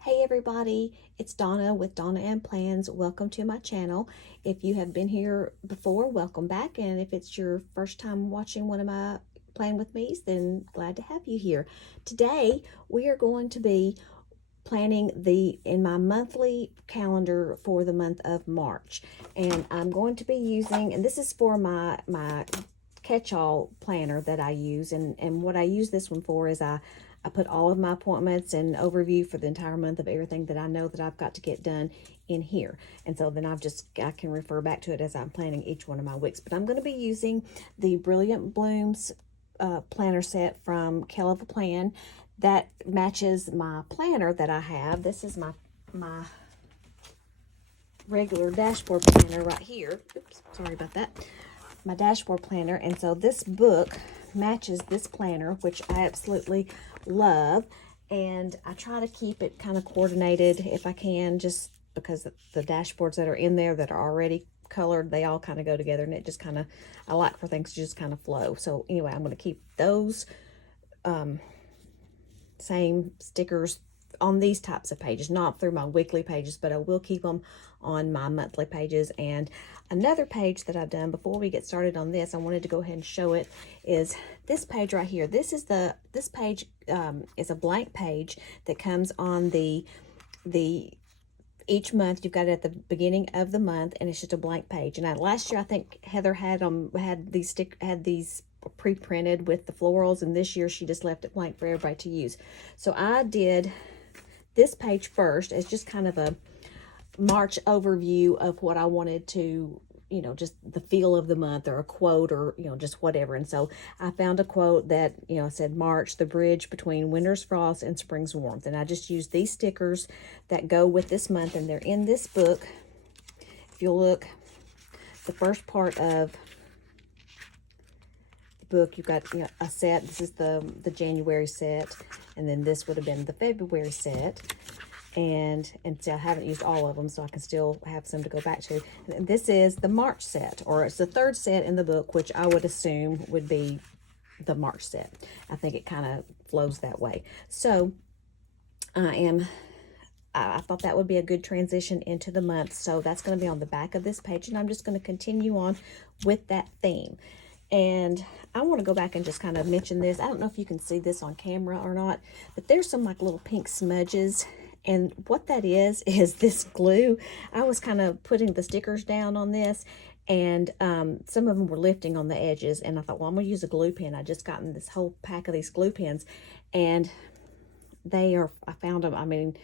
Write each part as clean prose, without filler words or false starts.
Hey everybody, it's Donna with Donna and Plans. Welcome to my channel. If you have been here before, welcome back. And if it's your first time watching one of my Plan with Me's, then glad to have you here. Today, we are going to be planning in my monthly calendar for the month of March. And I'm going to be using, and this is for my catch-all planner that I use. And what I use this one for is I put all of my appointments and overview for the entire month of everything that I know that I've got to get done in here. And so then I can refer back to it as I'm planning each one of my weeks. But I'm going to be using the Brilliant Blooms planner set from Kell of a Plan that matches my planner that I have. This is my regular dashboard planner right here. Oops, sorry about that. My dashboard planner. And so this book matches this planner, which I absolutely love, and I try to keep it kind of coordinated if I can, just because the dashboards that are in there that are already colored, they all kind of go together, and it just kind of, I like for things to just kind of flow. So anyway, I'm going to keep those same stickers on these types of pages, not through my weekly pages, but I will keep them on my monthly pages. And another page that I've done before we get started on this, I wanted to go ahead and show it, is this page right here. This page is a blank page that comes on the each month. You've got it at the beginning of the month, and it's just a blank page. And last year I think Heather had these pre-printed with the florals, and this year she just left it blank for everybody to use. So I did this page first as just kind of a March overview of what I wanted to, just the feel of the month, or a quote, or, just whatever. And so I found a quote that, said, "March, the bridge between winter's frost and spring's warmth." And I just used these stickers that go with this month, and they're in this book. If you'll look, the first part of book, you've got a set. This is the January set, and then this would have been the February set. And see, I haven't used all of them, so I can still have some to go back to. And this is the March set, or it's the third set in the book, which I would assume would be the March set. I think it kind of flows that way. So I thought that would be a good transition into the month. So that's going to be on the back of this page, and I'm just going to continue on with that theme. And I want to go back and just kind of mention this. I don't know if you can see this on camera or not, but there's some like little pink smudges. And what that is this glue. I was kind of putting the stickers down on this, and some of them were lifting on the edges. And I thought, well, I'm going to use a glue pen. I just gotten this whole pack of these glue pens, and I found them. I mean,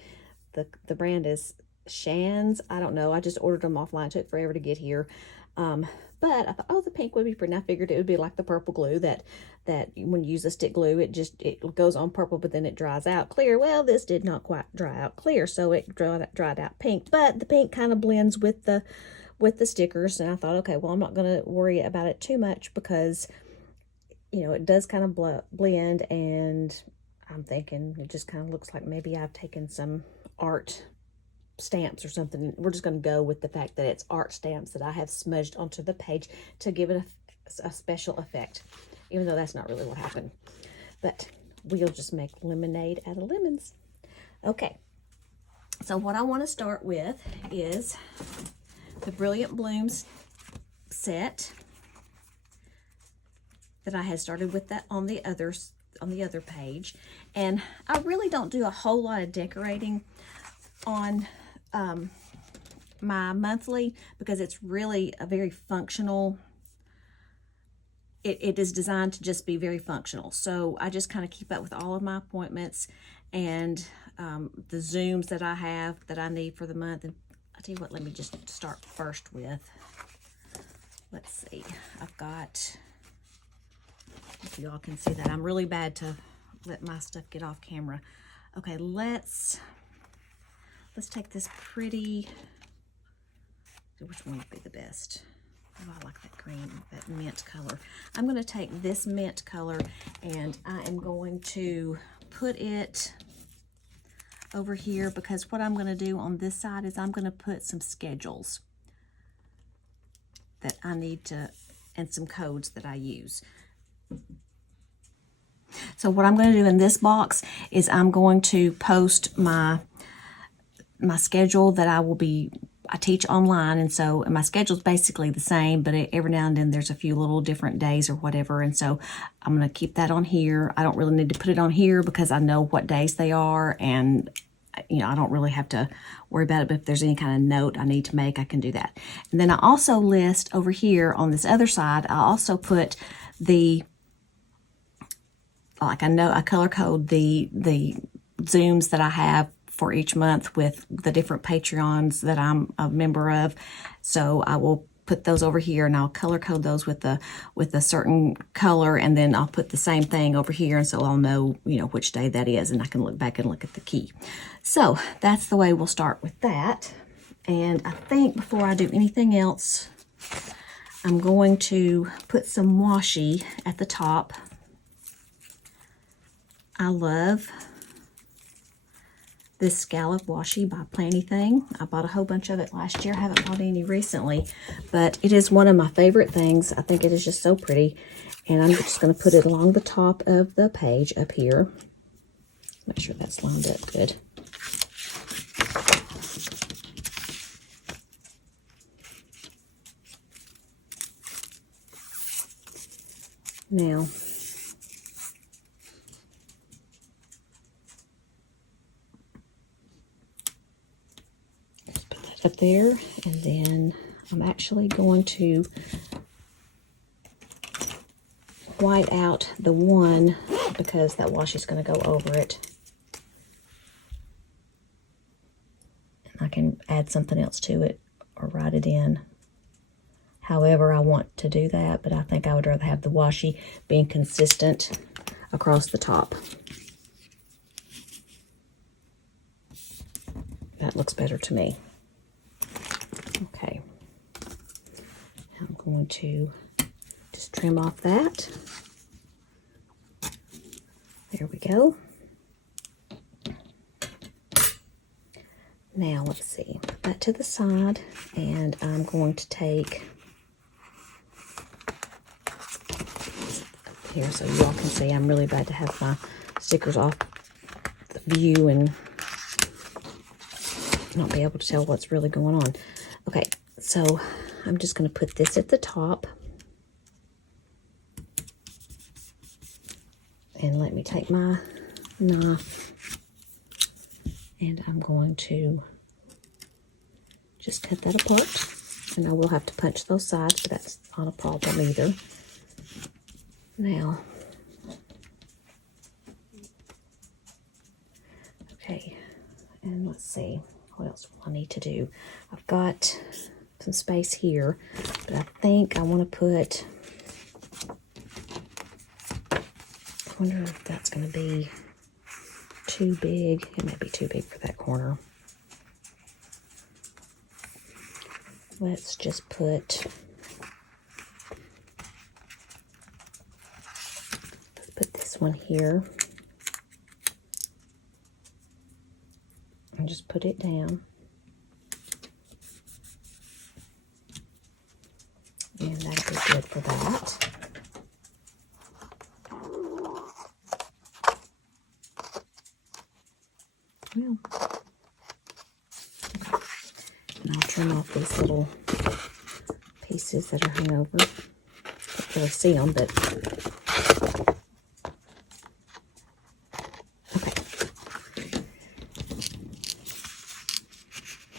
the brand is Shan's. I don't know. I just ordered them offline. It took forever to get here. But I thought, oh, the pink would be pretty. And I figured it would be like the purple glue that when you use a stick glue, it goes on purple, but then it dries out clear. Well, this did not quite dry out clear, so it dried out pink. But the pink kind of blends with the stickers, and I thought, okay, well, I'm not going to worry about it too much, because it does kind of blend, and I'm thinking it just kind of looks like maybe I've taken some art stamps or something. We're just going to go with the fact that it's art stamps that I have smudged onto the page to give it a special effect, even though that's not really what happened. But we'll just make lemonade out of lemons. Okay, so what I want to start with is the Brilliant Blooms set that I had started with that on the other page. And I really don't do a whole lot of decorating on my monthly, because it's really a very functional, it is designed to just be very functional. So I just kind of keep up with all of my appointments and the Zooms that I have that I need for the month. And I'll tell you what, let me just start first with, let's see, I've got, if y'all can see that, I'm really bad to let my stuff get off camera. Okay, let's take this pretty, which one would be the best? Oh, I like that green, that mint color. I'm going to take this mint color, and I am going to put it over here, because what I'm going to do on this side is I'm going to put some schedules that I need to, and some codes that I use. So what I'm going to do in this box is I'm going to post my my schedule that I teach online, and so my schedule's basically the same, but every now and then there's a few little different days or whatever, and so I'm going to keep that on here. I don't really need to put it on here because I know what days they are, and I don't really have to worry about it, but if there's any kind of note I need to make, I can do that. And then I also list over here on this other side, I also put I color code the Zooms that I have for each month with the different Patreons that I'm a member of. So I will put those over here, and I'll color code those with a certain color, and then I'll put the same thing over here, and so I'll know which day that is, and I can look back and look at the key. So that's the way we'll start with that. And I think before I do anything else, I'm going to put some washi at the top. I love this scallop washi by Planything. I bought a whole bunch of it last year. I haven't bought any recently, but it is one of my favorite things. I think it is just so pretty. And I'm just going to put it along the top of the page up here. Make sure that's lined up good. Now, up there, and then I'm actually going to white out the one because that washi is going to go over it. And I can add something else to it or write it in however I want to do that, but I think I would rather have the washi being consistent across the top. That looks better to me. Okay, I'm going to just trim off that. There we go. Now let's see, put that to the side, and I'm going to take here so you all can see. I'm really bad to have my stickers off the view and not be able to tell what's really going on. Okay, so I'm just going to put this at the top. And let me take my knife, and I'm going to just cut that apart. And I will have to punch those sides, but that's not a problem either. Now, okay, and let's see. What else will I need to do? I've got some space here, but I think I want to put, I wonder if that's going to be too big. It might be too big for that corner. Let's just put, let's put this one here. And just put it down. And that'll be good for that. Well, okay. And I'll trim off these little pieces that are hung over. Can't really see them, but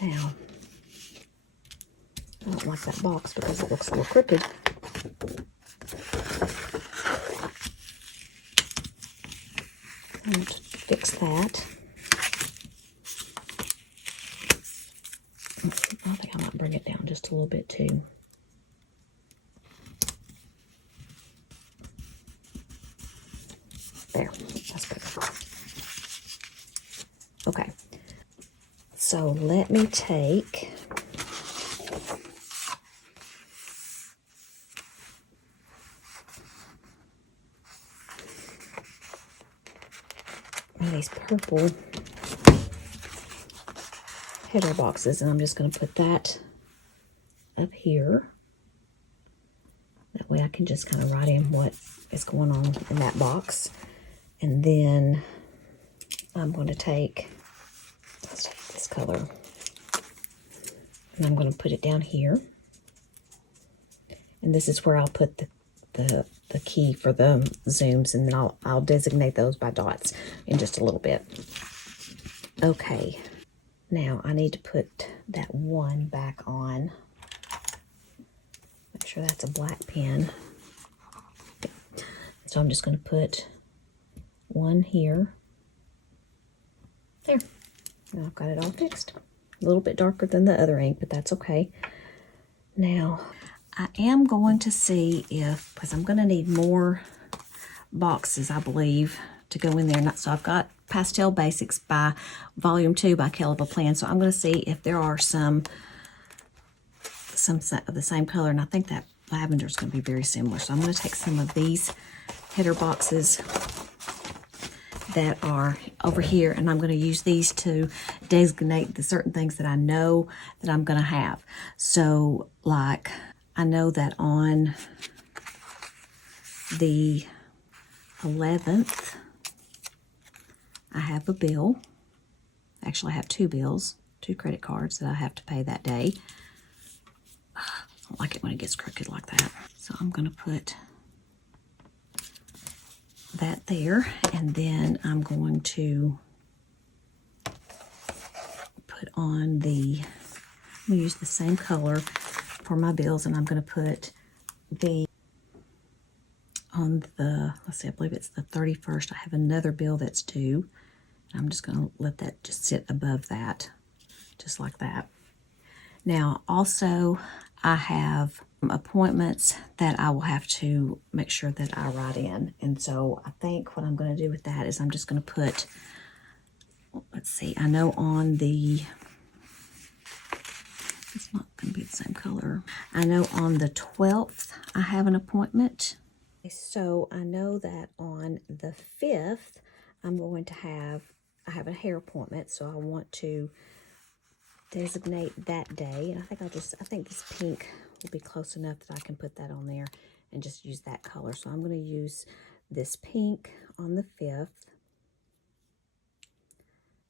now, I don't like that box because it looks a little crooked. I'm going to fix that. I think I might bring it down just a little bit too. There, that's better. Okay. So let me take these purple header boxes, and I'm just going to put that up here. That way I can just kind of write in what is going on in that box. And then I'm going to take, let's take this this color. And I'm going to put it down here. And this is where I'll put the key for the zooms, and then I'll designate those by dots in just a little bit. Okay, now I need to put that one back on. Make sure that's a black pen. So I'm just going to put one here. There. Now I've got it all fixed. A little bit darker than the other ink, but that's okay. Now, I am going to see if, because I'm going to need more boxes, I believe, to go in there. So I've got Pastel Basics by Volume 2 by Plan. So I'm going to see if there are some of the same color, and I think that lavender is going to be very similar. So I'm going to take some of these header boxes that are over here, and I'm going to use these to designate the certain things that I know that I'm going to have. So, like, I know that on the 11th, I have a bill. Actually, I have two bills, 2 credit cards that I have to pay that day. I don't like it when it gets crooked like that. So I'm going to put that there, and then I'm going to put on I'm going to use the same color for my bills, and I'm going to put on the, let's see, I believe it's the 31st, I have another bill that's due. I'm just going to let that just sit above that, just like that. Now, also, I have appointments that I will have to make sure that I write in. And so I think what I'm going to do with that is I'm just going to put, let's see, I know on the, it's not going to be the same color. I know on the 12th, I have an appointment. So I know that on the 5th, I'm going to I have a hair appointment. So I want to designate that day. And I think this pink will be close enough that I can put that on there and just use that color. So I'm going to use this pink on the 5th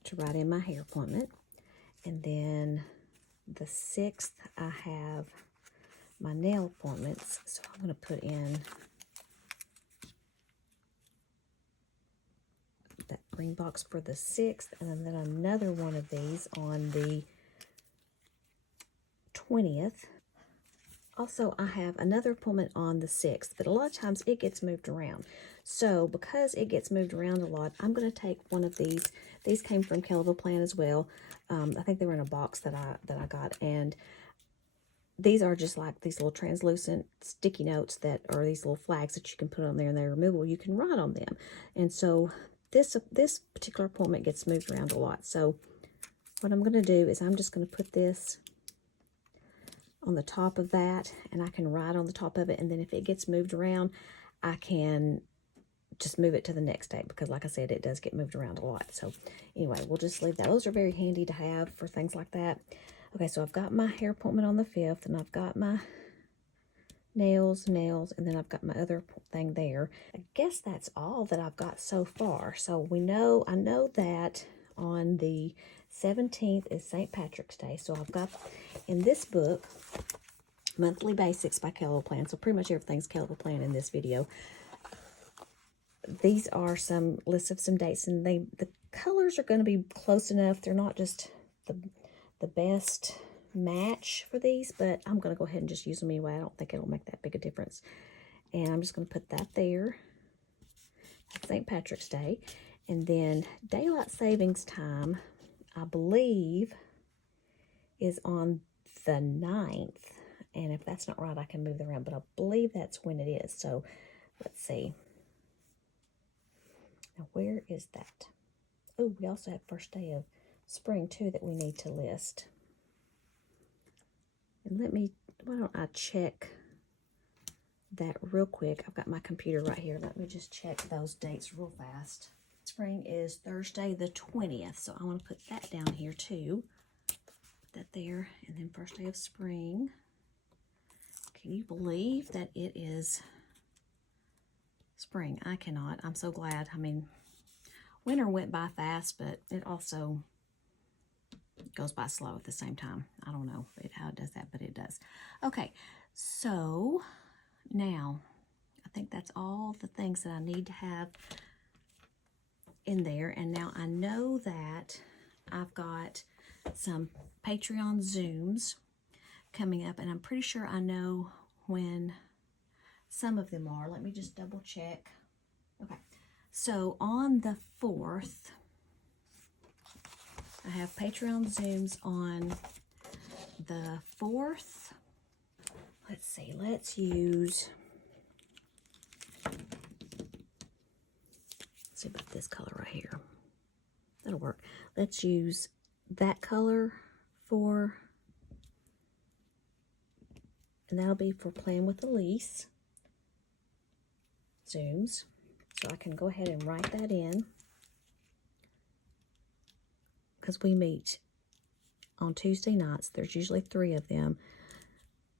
to write in my hair appointment. And then the 6th, I have my nail appointments. So I'm going to put in that green box for the 6th, and then another one of these on the 20th. Also, I have another appointment on the 6th, but a lot of times it gets moved around. So because it gets moved around a lot, I'm going to take one of these. These came from Plan as well. I think they were in a box that I got, and these are just like these little translucent sticky notes that are these little flags that you can put on there, and they're removable. You can write on them. And so this particular appointment gets moved around a lot. So what I'm going to do is I'm just going to put this on the top of that, and I can write on the top of it, and then if it gets moved around, I can just move it to the next day, because like I said, it does get moved around a lot. So anyway, we'll just leave that. Those are very handy to have for things like that. Okay, so I've got my hair appointment on the 5th, and I've got my nails, and then I've got my other thing there. I guess that's all that I've got so far. So I know that on the 17th is St. Patrick's Day. So I've got in this book, Monthly Basics by Plan. So pretty much everything's Plan in this video. These are some lists of some dates, and the colors are going to be close enough. They're not just the best match for these, but I'm going to go ahead and just use them anyway. I don't think it'll make that big a difference. And I'm just going to put that there. That's St. Patrick's Day. And then Daylight Savings Time, I believe, is on the 9th. And if that's not right, I can move it around, but I believe that's when it is. So let's see. Now, where is that? Oh, we also have first day of spring, too, that we need to list. And why don't I check that real quick. I've got my computer right here. Let me just check those dates real fast. Spring is Thursday the 20th, so I want to put that down here, too. Put that there, and then first day of spring. Can you believe that it is spring? I cannot. I'm so glad. I mean, winter went by fast, but it also It goes by slow at the same time. I don't know how it does that, but it does. Okay, so now I think that's all the things that I need to have in there. And now I know that I've got some Patreon Zooms coming up, and I'm pretty sure I know when some of them are. Let me just double check. Okay, so on the 4th, I have Patreon Zooms on the 4th. Let's see, let's see about this color right here. That'll work. Let's use that color and that'll be for playing with Elise Zooms. So I can go ahead and write that in, because we meet on Tuesday nights. There's usually 3 of them,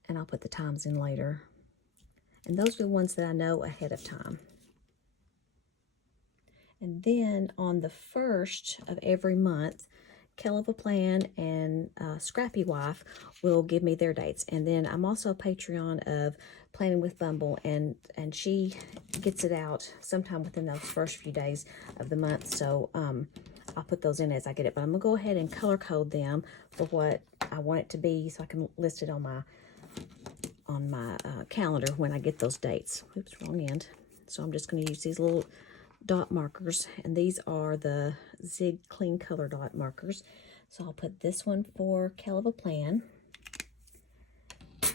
and I'll put the times in later. And those are the ones that I know ahead of time. And then on the 1st of every month, Kell of a Plan and Scrappy Wife will give me their dates. And then I'm also a Patreon of Planning with Bumble, and she gets it out sometime within those first few days of the month. So I'll put those in as I get it. But I'm going to go ahead and color code them for what I want it to be, so I can list it on my calendar when I get those dates. Oops, wrong end. So I'm just going to use these little dot markers, and these are the Zig Clean Color dot markers. So I'll put this one for Kell of a Plan,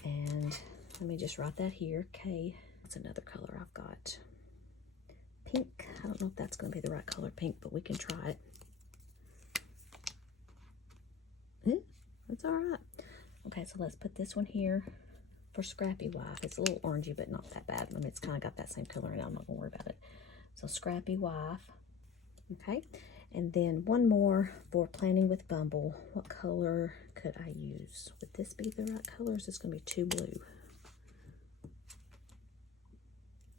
and let me just write that here. Okay, that's another color I've got. Pink. I don't know if that's going to be the right color, pink, but we can try it. That's all right. Okay, so let's put this one here for Scrappy Wife. It's a little orangey, but not that bad. I mean, it's kind of got that same color, and I'm not going to worry about it. So Scrappy Wife. Okay, and then one more for Planning with Bumble. What color could I use? Would this be the right color? Or is this going to be too blue?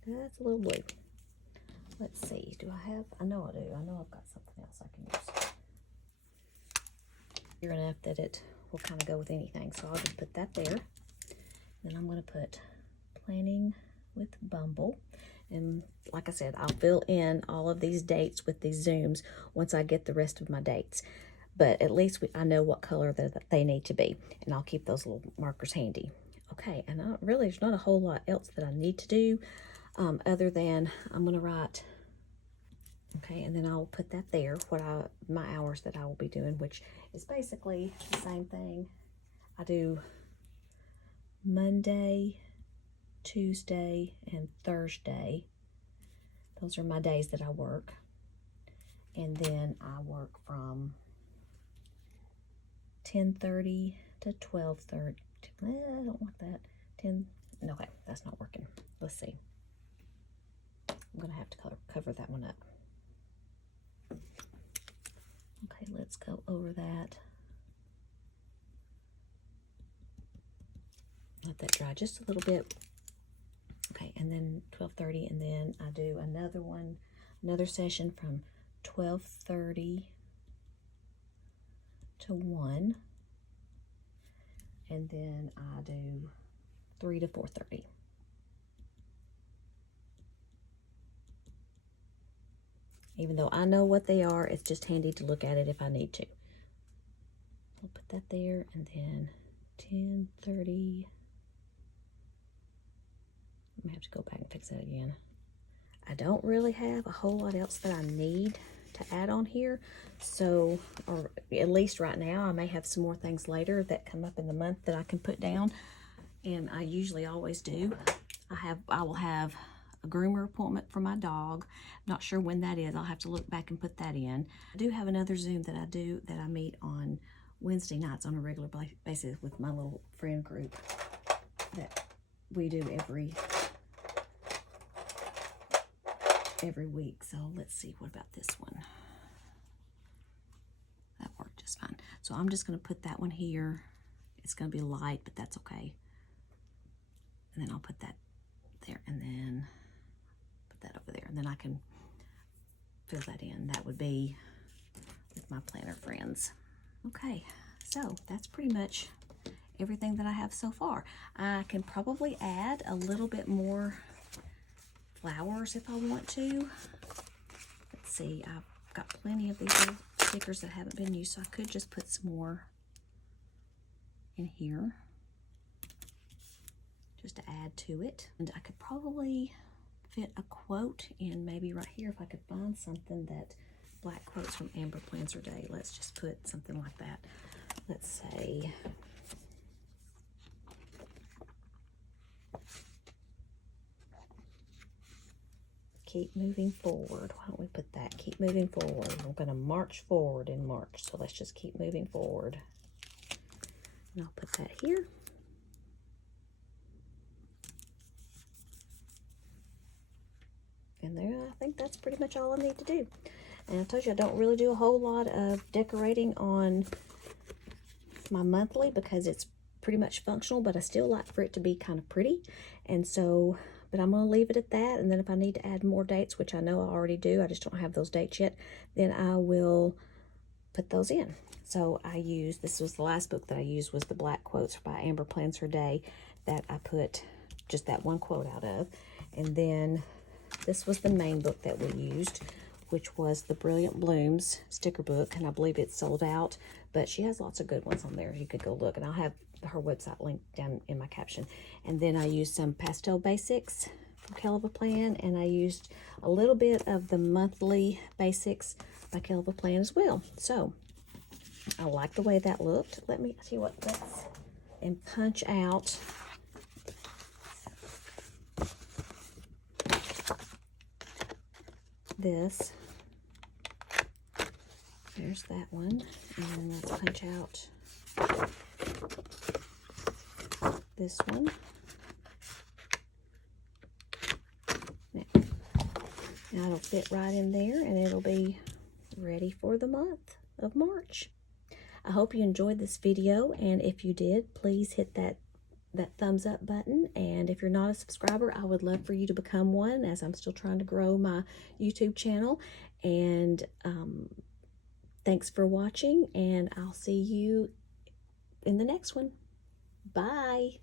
That's a little blue. Let's see. Do I have? I know I do. I know I've got something else I can use. Clear enough that it will kind of go with anything. So I'll just put that there. Then I'm going to put Planning with Bumble. And like I said, I'll fill in all of these dates with these Zooms once I get the rest of my dates. But at least I know what color that they need to be. And I'll keep those little markers handy. Okay, and really there's not a whole lot else that I need to do other than I'm going to write, okay, and then I'll put that there, my hours that I will be doing, which is basically the same thing. I do Monday, Tuesday, and Thursday. Those are my days that I work. And then I work from 10:30 to 12:30. I don't want that. Okay, that's not working. Let's see. I'm going to have to cover that one up. Okay, let's go over that. Let that dry just a little bit. Okay, and then 12:30, and then I do another session from 12:30 to 1, and then I do 3 to 4:30. Even though I know what they are, it's just handy to look at it if I need to. I'll put that there, and then 10:30. I'm gonna have to go back and fix that again. I don't really have a whole lot else that I need to add on here, so, or at least right now. I may have some more things later that come up in the month that I can put down, and I usually always do. I will have a groomer appointment for my dog. Not sure when that is. I'll have to look back and put that in. I do have another Zoom that I meet on Wednesday nights on a regular basis with my little friend group that we do every week. So let's see, what about this one? That worked just fine. So I'm just going to put that one here. It's going to be light, but that's okay. And then I'll put that there, and then put that over there, and then I can fill that in. That would be with my planner friends. Okay, so that's pretty much everything that I have so far. I can probably add a little bit more flowers if I want to. Let's see, I've got plenty of these little stickers that haven't been used, so I could just put some more in here just to add to it. And I could probably fit a quote in maybe right here if I could find something that black quotes from Amber Plans Her Day. Let's just put something like that. Let's say keep moving forward. Why don't we put that? Keep moving forward. We're going to march forward in March, so let's just keep moving forward. And I'll put that here. And there, I think that's pretty much all I need to do. And I told you I don't really do a whole lot of decorating on my monthly because it's pretty much functional, but I still like for it to be kind of pretty. And so, but I'm going to leave it at that. And then if I need to add more dates, which I know I already do, I just don't have those dates yet, then I will put those in. So I used, this was the last book that I used, was the Black Quotes by Amber Plans Her Day, that I put just that one quote out of. And then this was the main book that we used, which was the Brilliant Blooms sticker book, and I believe it's sold out, but she has lots of good ones on there. You could go look, and I'll have her website linked down in my caption. And then I used some Pastel Basics from Hell of a Plan, and I used a little bit of the monthly basics by Hell of a Plan as well. So I like the way that looked. Let me see what that's, and punch out this. There's that one, and then let's punch out this one. Now it'll fit right in there, and it'll be ready for the month of March. I hope you enjoyed this video, and if you did, please hit that thumbs up button. And if you're not a subscriber, I would love for you to become one, as I'm still trying to grow my YouTube channel. And thanks for watching, and I'll see you in the next one. Bye.